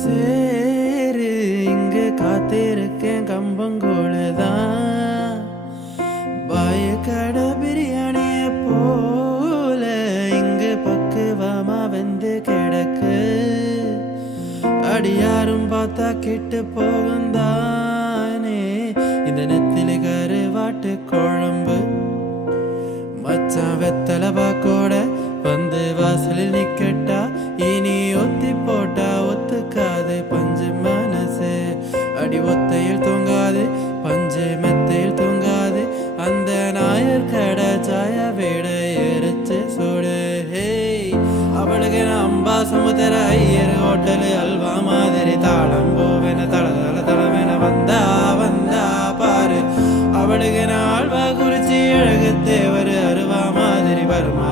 சேரு இங்கு காத்திருக்கேன் கம்பங்கூழுதான் பாய கடை பிரியாணிய போல இங்கு பக்குவமா வந்து கிடக்கு அடியாரும் பார்த்தா கெட்டு போகுந்தானே இந்த நெத்திலி கருவாட்டு குழம்பு மச்சான் வெத்தலை பாக்கோட வந்து வாசலில் நிக்கட்டா இனி ஒத்தி போட்டா ஒத்துக்காது பஞ்சு மனசு அடி ஒத்தையில் தூங்காது பஞ்சு மெத்தையில் தூங்காது அந்த நாயர் கடை சாய வீட எரிச்சு சூடு ஹே அவளுக்கு அம்பா சமுத்திர ஐயர் ஹோட்டலு அல்வா மாதிரி தாளம் போவேன தளதள தளவேன வந்தா வந்தா பாரு அவளுக்கு ஆழ்வா குறிச்சி அழகு தேவர் அருவா மாதிரி வருமா